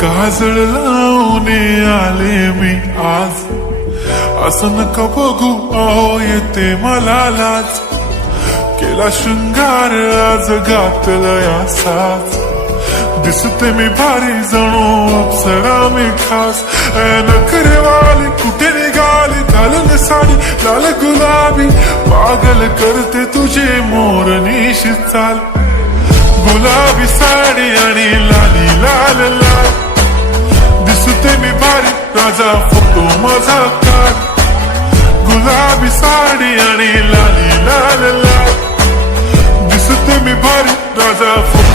काजळ लावून आले मी आज, असं नका बघू अहो येते मला लाज. केला शृंगार आज घातला असाच, दिसते मी भारी जणू अप्सरा मी खास. नखरेवाली कुठे निघाली घालून साडी लाल गुलाबी, पागल करते तुझे मोरनीशी चाल. गुलाबी साडी आणि लाली लाल लाल, दिसते मी भारी राजा फोटो माझा काढ. गुलाबी साडी आणि लाली लाल लाल, दिसते मी भारी राजा फोटो